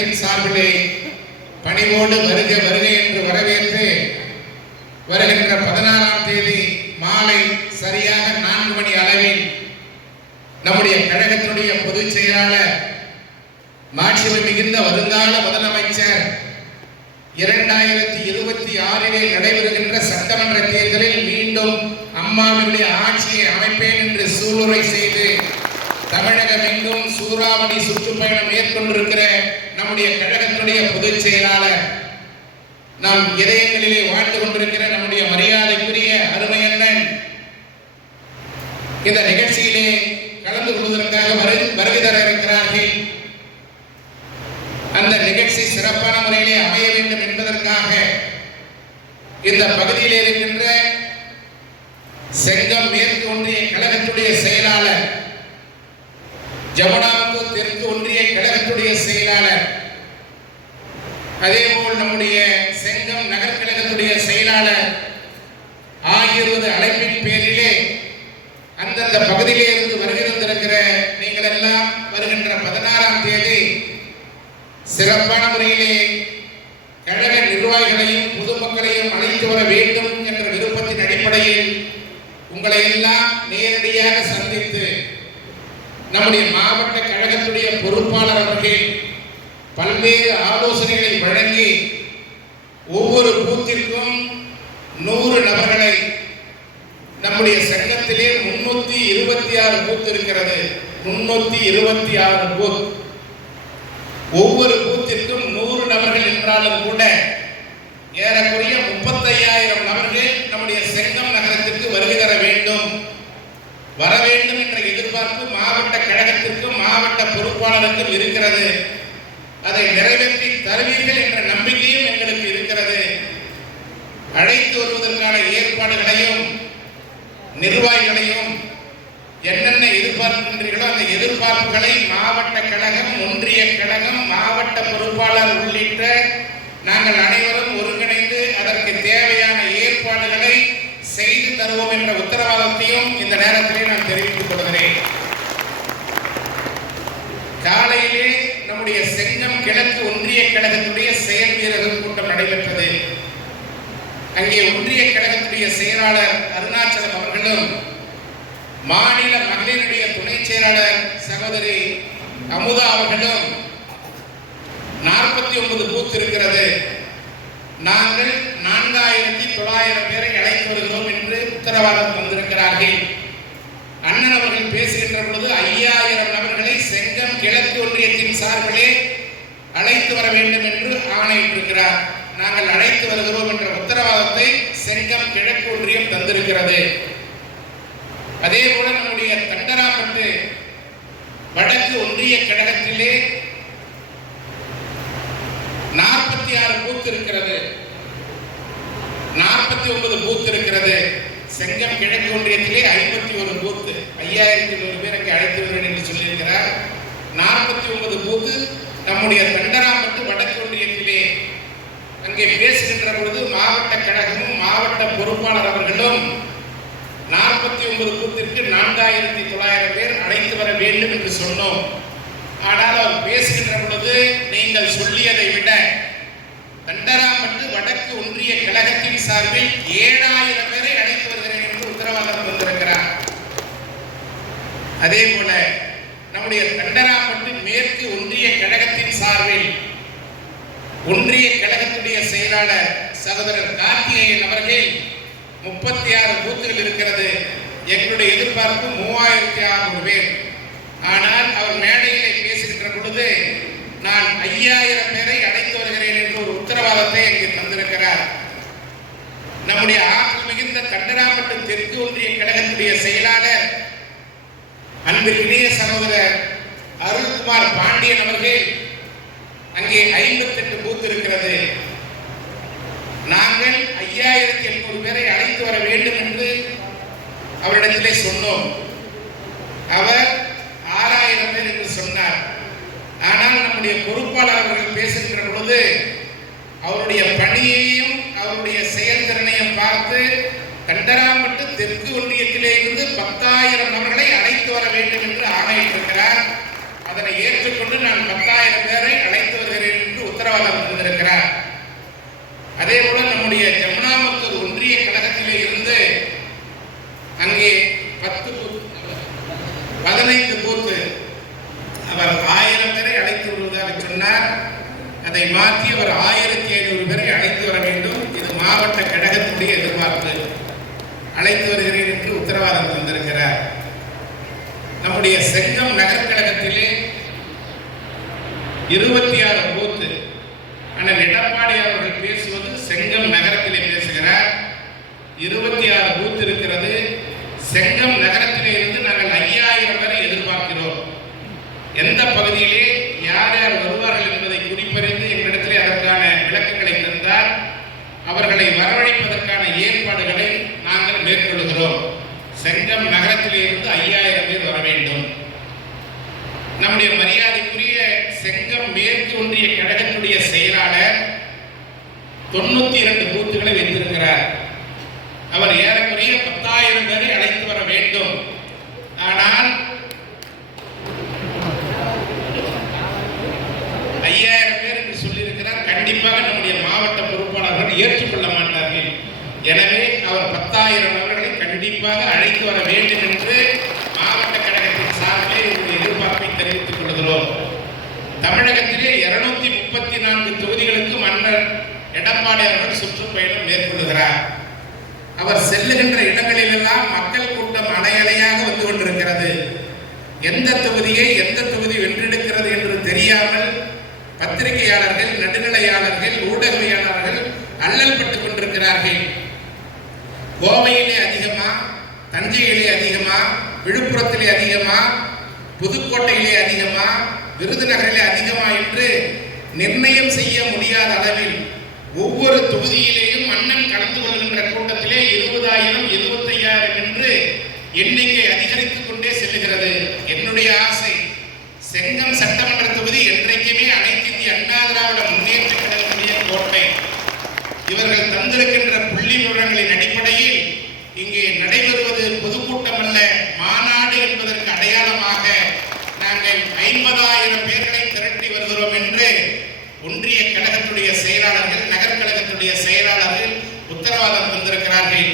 கழகத்தின் சார்பிலே பணிவோடு வருக வருக என்று வரவேற்று வருகின்ற பதினாறாம் தேதி மாலை சரியாக நான்கு மணி அளவில் நம்முடைய கழகத்தினுடைய பொதுச் செயலாளர் மாட்சிமை மிகுந்த வருங்கால முதலமைச்சர் இரண்டாயிரத்தி இருபத்தி ஆறிலே நடைபெறுகின்ற சட்டமன்ற தேர்தலில் மீண்டும் அம்மாவினுடைய ஆட்சியை அமைப்பேன் என்று சூளுரை செய்து தமிழகம் எங்கும் சூறாவளி சுற்றுப்பயணம் மேற்கொண்டிருக்கிற நம்முடைய கழகத்தினுடைய பொதுச் செயலாளர் நம் இதயங்களிலே வாழ்ந்து கொண்டிருக்கிற நம்முடைய மரியாதைக்குரிய அருமையண்ணன் இந்த நிகழ்ச்சியிலே கலந்து கொள்வதற்காக வருகை தர இருக்கிறார்கள். அந்த நிகழ்ச்சி சிறப்பான முறையிலே அமைய வேண்டும் என்பதற்காக இந்த பகுதியில் இருக்கின்ற செங்கம் மேற்கு ஒன்றிய கழகத்துடைய செயலாளர் ஜமுனாபுத்தூர் தெற்கு ஒன்றிய கழகத்துடைய செயலாளர் அதேபோல் நம்முடைய செங்கம் நகர்கழகத்துடைய செயலாளர் ஆகியோரது அழைப்பின் பேரிலே அந்தந்த பகுதியிலே இருந்து வருகை தந்திருக்கிற நீங்கள் எல்லாம் வருகின்ற பதினாறாம் தேதி சிறப்பான முறையிலே கழக நிர்வாகிகளையும் பொதுமக்களையும் அழைத்து வர வேண்டும் என்ற விருப்பத்தின் அடிப்படையில் உங்களை எல்லாம் நேரடியாக சந்தித்து நம்முடைய மாவட்ட கழகத்துடைய பொறுப்பாளர் அவர்கள் பல்வேறு ஆலோசனைகளை வழங்கி ஒவ்வொரு பூத்திற்கும் நூறு நபர்களை நம்முடைய சங்கத்திலே முன்னூத்தி இருபத்தி ஆறு பூத் இருக்கிறது. முன்னூத்தி இருபத்தி ஆறு பூத். ஒவ்வொரு பூத்திற்கும் நூறு நபர்கள் என்றாலும் கூட ஏறக்குறைய முப்பத்தையாயிரம் நபர்கள் நம்முடைய செங்கம் நகரத்திற்கு வருகை தர வேண்டும். வர வேண்டும் என்ற எதிர்பார்ப்பு மாவட்ட கழகத்திற்கும் மாவட்ட பொறுப்பாளருக்கும் இருக்கிறது. அதை நிறைவேற்றி தருவீர்கள் என்ற நம்பிக்கையும் எங்களுக்கு இருக்கிறது. அழைத்து வருவதற்கான ஏற்பாடுகளையும் நிர்வாகிகளையும் என்னென்ன எதிர்பார்க்கின்றீர்களோ அந்த எதிர்பார்ப்புகளை மாவட்ட கழகம் ஒன்றிய கழகம் மாவட்ட பொறுப்பாளர் உள்ளிட்ட நாங்கள் அனைவரும் ஒருங்கிணைந்து அதற்கு தேவையான ஏற்பாடுகளை செய்து தருவோம் என்ற உத்தரவாதத்தையும் இந்த நேரத்திலே நான் தெரிவித்துக் கொள்கிறேன். காலை கிழக்கு ஒன்றிய கழகத்துடைய செயல் வீரர்கள் கூட்டம் நடைபெற்றது. அங்கே ஒன்றிய கழகத்துடைய செயலாளர் அருணாச்சலம் அவர்களும் மாநில மகளிருடைய துணை செயலாளர் சகோதரி அமுதா அவர்களும் நாற்பத்தி ஒன்பது பூத் இருக்கிறது. நாங்கள் நான்காயிரத்தி தொள்ளாயிரம் பேரை அழைத்து வருகிறோம் என்று உத்தரவாதம் தந்திருக்கிறார்கள். அண்ணன் அவர்கள் பேசுகின்ற பொழுது ஐயாயிரம் நபர்களை செங்கம் கிழக்கு ஒன்றியத்தின் சார்பிலே அழைத்து வர வேண்டும் என்று ஆணையிட்டிருக்கிறார். நாங்கள் அழைத்து வருகிறோம் என்ற உத்தரவாதத்தை செங்கம் கிழக்கு ஒன்றியம் தந்திருக்கிறது. அதே போல நம்முடைய தண்டராப்பட்டு வடக்கு ஒன்றிய கழகத்திலே நாற்பத்தி ஆறு பூத் இருக்கிறது. நாற்பத்தி ஒன்பது பூத் இருக்கிறது. செங்கம் கிழக்கு ஒன்றியத்திலே ஐம்பத்தி ஒரு பூத்து. ஐயாயிரத்தி நூறு பேர் அங்கே அழைத்து வருகிறேன் என்று சொல்லியிருக்கிறார். நாற்பத்தி ஒன்பது பூத்து நம்முடைய தண்டராம்பட்டு வடக்கு ஒன்றியத்திலே அங்கே பேசுகின்ற பொழுது மாவட்ட கழகமும் மாவட்ட பொறுப்பாளர் அவர்களும் நாற்பத்தி ஒன்பது பூத்திற்கு நான்காயிரத்தி தொள்ளாயிரம் பேர் அழைத்து வர வேண்டும் என்று சொன்னோம். ஆனால் அவர் பேசுகின்ற பொழுது நீங்கள் சொல்லியதை விட தண்டராம்பட்டு வடக்கு ஒன்றிய கழகத்தின் சார்பில் ஏழாயிரம் பேரை அழைத்து வருகிறேன் என்று உத்தரவாதம் வந்திருக்கிறார். அதே போல நம்முடைய தண்டராம்பட்டு மேற்கு ஒன்றிய கழகத்தின் சார்பில் ஒன்றிய கழகத்துடைய செயலாளர் சகோதரர் கார்த்திகேயன் அவர்கள் முப்பத்தி ஆறு பூத்துகள் இருக்கிறது. எங்களுடைய எதிர்பார்ப்பு மூவாயிரத்தி அறுநூறு பேர். ஆனால் அவர் மேடையிலே பேசுகின்ற பொழுது நான் ஐயாயிரம் பேரை அடைத்து வருகிறேன் என்று ஒரு உத்தரவாதத்தை அங்கே தந்திருக்கிறார். நம்முடைய ஆற்றல் மிகுந்த கண்டராம்பட்டு தெற்கு ஒன்றிய கழகத்துடைய செயலாளர் அன்பிற்கினிய சகோதரர் அருள்குமார் பாண்டியன் அவர்கள் அங்கே ஐம்பத்தெட்டு பூத் இருக்கிறது நாங்கள் ஐயாயிரத்தி எண்ணூறு பேரை அழைத்து வர வேண்டும் என்று அவரிடத்திலே சொன்னோம் அவர் ஆறாயிரம் பேர் என்று சொன்னார் ஆனால் நம்முடைய பொறுப்பாளர் அவர்கள் பேசுகின்ற பொழுது அவருடைய பணியையும் அவருடைய செயல்திறனையும் பார்த்து கண்டராம்பட்டு தெற்கு ஒன்றியத்திலே இருந்து பத்தாயிரம் நபர்களை அழைத்து வர வேண்டும் என்று ஆணையிட்டிருக்கிறார். அதனை ஏற்றுக்கொண்டு நான் பத்தாயிரம் பேரை அழைத்து வருகிறேன் என்று உத்தரவாதம் தந்திருக்கிறார் அதே போல நம்முடைய ஜமுனாமுத்தூர் ஒன்றிய கழகத்திலே இருந்து அங்கே பத்து பதினைந்து பூத்து அவர் ஆயிரம் பேரை அழைத்து வருவதாக சொன்னார். அதை மாற்றி அவர் ஆயிரத்தி ஐநூறு பேரை அழைத்து வர வேண்டும். இது மாவட்ட கழகத்துடைய எதிர்பார்ப்பு. அழைத்து வருகிறேன் என்று உத்தரவாதம் தந்திருக்கிறார். நம்முடைய செங்கம் நகர்கழகத்திலே இருபத்தி ஆறு பூத்து ஆனால் எடப்பாடி அவர்கள் பேசுவது செங்கம் நகரத்திலே பேசுகிறார். இருபத்தி ஆறு பூத் இருக்கிறது. செங்கம் நகரத்திலே இருந்து நாங்கள் ஐயாயிரம் வரை எதிர்பார்க்கிறோம். எந்த பகுதியிலே யார் யார் வருவார்கள் என்பதை குறிப்பறிந்து எங்களிடத்திலே அதற்கான விளக்கங்களை தந்தால் அவர்கள் வரவழைப்பதற்கான ஏற்பாடுகளை நாங்கள் மேற்கொள்கிறோம் செங்கம் நகரத்திலே இருந்து ஐயாயிரம் பேர் வர வேண்டும். நம்முடைய மரியாதைக்குரிய செங்கம் மேற்கு ஒன்றிய கழகத்துடைய செயலாளர் தொண்ணூத்தி இரண்டு பூத்துகளை வைத்திருக்கிறார். அவர் ஏறக்குறைய பத்தாயிரம் பேரை அழைத்து வர வேண்டும். ஆனால் ஐயாயிரம் பேர் என்று சொல்லியிருக்கிறார். கண்டிப்பாக நம்முடைய மாவட்ட பொறுப்பாளர்கள் ஏற்றுக்கொள்ள மாட்டார்கள். எனவே அவர் பத்தாயிரம் அவர்களை கண்டிப்பாக அழைத்து வர வேண்டும் என்று மாவட்ட கழகத்தின் சார்பிலே இந்த எதிர்பார்ப்பை தெரிவித்துக் தமிழகத்திலே இருநூத்தி முப்பத்தி நான்கு தொகுதிகளுக்கு மன்னர் எடப்பாடி அவர்கள் சுற்றுப்பயணம் மேற்கொள்கிறார். அவர் செல்லுகின்ற இடங்களிலெல்லாம் மக்கள் கூட்டம் அலையலையாக வந்து கொண்டிருக்கிறது. எந்த தொகுதியை எந்த தொகுதி வென்றெடுக்கிறது என்று தெரியாமல் பத்திரிகையாளர்கள் நடுநிலையாளர்கள் ஊடகவியாளர்கள் அல்லல் பட்டுக் கொண்டிருக்கிறார்கள். கோவையிலே அதிகமா தஞ்சையிலே அதிகமா விழுப்புரத்திலே அதிகமா புதுக்கோட்டையிலே அதிகமா விருதுநகரிலே அதிகமா என்று நிர்ணயம் செய்ய முடியாத அளவில் ஒவ்வொரு தொகுதியிலேயும் அண்ணன் கலந்து கொள்கின்ற கூட்டத்திலே இருபதாயிரம் இருபத்தையாயிரம் என்று எண்ணிக்கை அதிகரித்துக் கொண்டே செல்லுகிறது. என்னுடைய ஆசை செங்கம் சட்டமன்ற ஐம்பதாயிரம் பேர்களை திரட்டி வருகிறோம் என்று ஒன்றிய கழகத்துடைய செயலாளர்கள் நகர்கழகத்துடைய செயலாளர்கள் உத்தரவாதம் தந்திருக்கிறார்கள்.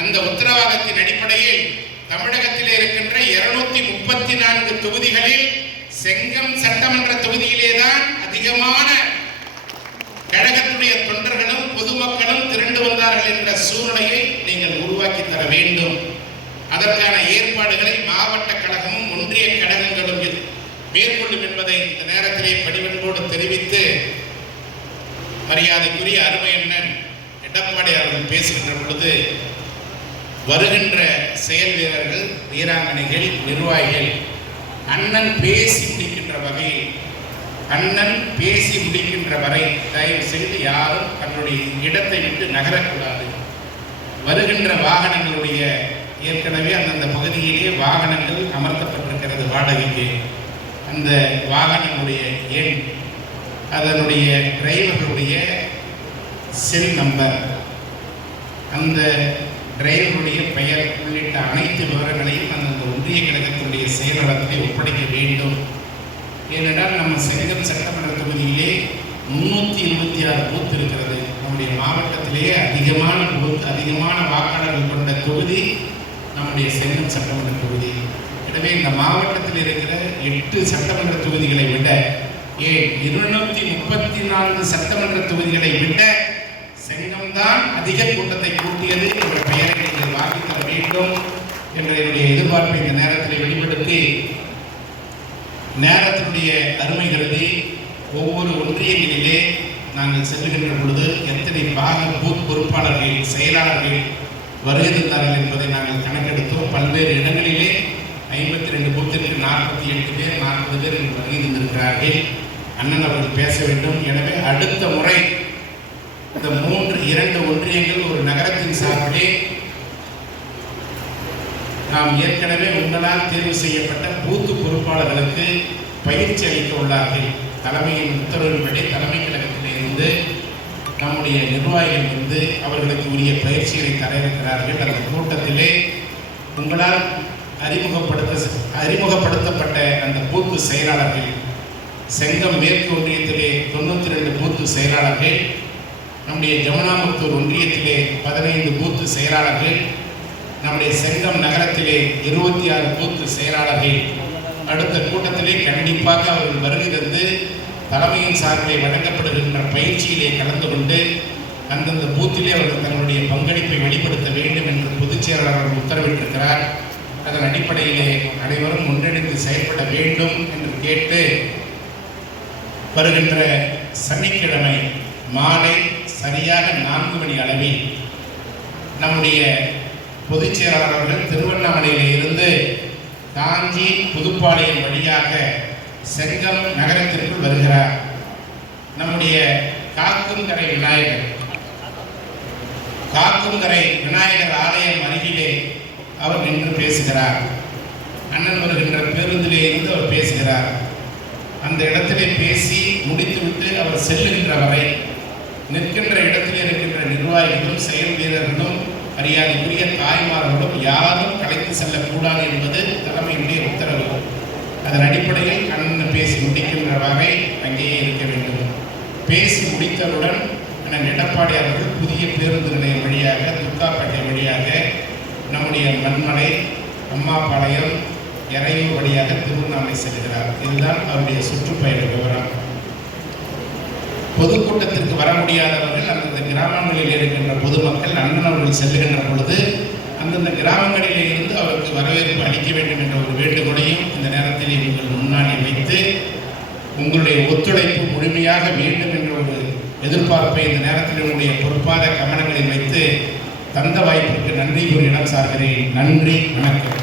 அந்த உத்தரவாதத்தின் அடிப்படையில் தமிழகத்தில் இருக்கின்ற இருநூத்தி முப்பத்தி நான்கு தொகுதிகளில் செங்கம் சட்டமன்ற தொகுதியிலேதான் அதிகமான கழகத்துடைய தொண்டர்களும் பொதுமக்களும் திரண்டு வந்தார்கள் என்ற சூழ்நிலையை நீங்கள் உருவாக்கி தர வேண்டும். அதற்கான ஏற்பாடுகளை மாவட்ட கழகமும் ஒன்றிய கழகங்களும் மேற்கொள்ளும் என்பதை இந்த நேரத்திலே பணிவன்போடு தெரிவித்து மரியாதைக்குரிய அருமை அண்ணன் எடப்பாடி அவர்கள் பேசுகின்ற பொழுது வருகின்ற செயல் வீரர்கள் வீராங்கனைகள் நிர்வாகிகள் அண்ணன் பேசி முடிக்கின்ற வகையில் அண்ணன் பேசி முடிக்கின்ற வரை தயவு செய்து யாரும் தன்னுடைய இடத்தை விட்டு நகரக்கூடாது. வருகின்ற வாகனங்களுடைய ஏற்கனவே அந்தந்த பகுதியிலே வாகனங்கள் அமர்த்தப்பட்டிருக்கிறது வாடகைக்கு. அந்த வாகனங்களுடைய எண் அதனுடைய டிரைவர்களுடைய செல் நம்பர் அந்த டிரைவருடைய பெயர் உள்ளிட்ட அனைத்து விவரங்களையும் அந்தந்த ஒன்றிய கழகத்தினுடைய செயலகத்தை ஒப்படைக்க வேண்டும். ஏனென்றால் நம்ம செங்கம் சட்டமன்ற தொகுதியிலே முன்னூற்றி இருபத்தி ஆறு பூத் இருக்கிறது. நம்முடைய மாவட்டத்திலேயே அதிகமான பூத் அதிகமான வாக்காளர்கள் கொண்ட தொகுதி நம்முடைய செங்கம் சட்டமன்ற தொகுதி. எனவே இந்த மாவட்டத்தில் இருக்கிற எட்டு சட்டமன்ற தொகுதிகளை விட ஏன் இருநூத்தி முப்பத்தி நான்கு சட்டமன்ற தொகுதிகளை விட செங்கம்தான் அதிக கூட்டத்தை கூட்டியது என்ற பெயரை நீங்கள் வாங்கித் தர வேண்டும் என்ற என்னுடைய எதிர்பார்ப்பை இந்த நேரத்தில் வெளிப்படுத்தி நேரத்தினுடைய அருமை கருதி ஒவ்வொரு ஒன்றியங்களிலே நாங்கள் செல்லுகின்ற பொழுது எத்தனை பாக பூத் பொறுப்பாளர்கள் செயலாளர்கள் வருகை தந்தார்கள் என்பதை நாங்கள் கணக்கெடுத்தோம். பல்வேறு இடங்களிலே ஐம்பத்தி ரெண்டு பூத்திற்கு நாற்பத்தி எட்டு பேர் நாற்பது பேர் இங்கு வருகை தந்திருக்கிறார்கள். அண்ணன் அவர்கள் பேச வேண்டும். எனவே அடுத்த முறை இந்த மூன்று இரண்டு ஒன்றியங்கள் ஒரு நகரத்தின் சார்பிலே நாம் ஏற்கனவே உங்களால் தேர்வு செய்யப்பட்ட பூத்து பொறுப்பாளர்களுக்கு பயிற்சி அளிக்க உள்ளார்கள். தலைமையின் உத்தரவின்படி தலைமை கழகத்திலிருந்து நம்முடைய நிர்வாகிகள் வந்து அவர்களுக்கு உரிய பயிற்சிகளை தர இருக்கிறார்கள். அந்த கூட்டத்திலே உங்களால் அறிமுகப்படுத்த அறிமுகப்படுத்தப்பட்ட அந்த பூத்து செயலாளர்கள் செங்கம் மேற்கு ஒன்றியத்திலே தொண்ணூற்றி ரெண்டு பூத்து செயலாளர்கள் நம்முடைய ஜமுனாமுத்தூர் ஒன்றியத்திலே பதினைந்து பூத்து செயலாளர்கள் நம்முடைய செங்கம் நகரத்திலே இருபத்தி ஆறு பூத்து செயலாளர்கள். அடுத்த கூட்டத்திலே கண்டிப்பாக அவர்கள் வருகை தந்து தலைமையின் சார்பிலே வழங்கப்படுகின்ற பயிற்சியிலே கலந்து கொண்டு அந்தந்த பூத்திலே அவர்கள் தங்களுடைய பங்களிப்பை வெளிப்படுத்த வேண்டும் என்று பொதுச் செயலாளர் உத்தரவிட்டிருக்கிறார். அதன் அடிப்படையிலே அனைவரும் ஒன்றிணைந்து செயல்பட வேண்டும் என்று கேட்டு வருகின்ற சனிக்கிழமை மாலை சரியாக நான்கு மணி அளவில் நம்முடைய பொதுச் செயலாளர் அவர்கள் இருந்து காஞ்சி புதுப்பாளையம் வழியாக செங்கம் நகரத்திற்குள் வருகிறார். நம்முடைய காக்குங்கரை விநாயகர். காக்குங்கரை விநாயகர் ஆலயம் அருகிலே அவர் நின்று பேசுகிறார். அண்ணன் வருகின்ற பேருந்திலே இருந்து அவர் பேசுகிறார். அந்த இடத்திலே பேசி முடித்துவிட்டு அவர் செல்லுகின்ற வரை நிற்கின்ற இடத்திலே இருக்கின்ற நிர்வாகிகளும் செயல் வீரர்களும் மரியாதைக்குரிய தாய்மார்களும் யாரும் கலைத்து செல்லக்கூடாது என்பது தலைமையினுடைய உத்தரவு. அதன் அடிப்படையில் அண்ணன் பேசி முடிக்கின்ற வகை அங்கேயே இருக்க வேண்டும். பேசி முடித்தவுடன் அண்ணன் எடப்பாடி அவர்கள் புதிய பேருந்து நிலையம் வழியாக துக்காப்பேட்டை வழியாக நம்முடைய மண்மலை அம்மாபாளையம் இறைவு வழியாக திருவண்ணாமலை செல்கிறார். இதுதான் அவருடைய சுற்றுப்பயண விவரம். பொதுக்கூட்டத்திற்கு வர முடியாதவர்கள் அந்தந்த கிராமங்களில் இருக்கின்ற பொதுமக்கள் அண்ணன் அவர்கள் செல்லுகின்ற பொழுது அந்தந்த கிராமங்களிலே இருந்து அவருக்கு வரவேற்பு அளிக்க வேண்டும் என்ற ஒரு வேண்டுகோளையும் இந்த நேரத்தில் நீங்கள் முன்னாடி வைத்து உங்களுடைய ஒத்துழைப்பு முழுமையாக வேண்டும் என்ற ஒரு எதிர்பார்ப்பை இந்த நேரத்தில் உங்களுடைய பொறுப்பாத கவனங்களில் வைத்து தந்த வாய்ப்புக்கு நன்றி கூறி இடம் சார்கிறேன். நன்றி வணக்கம்.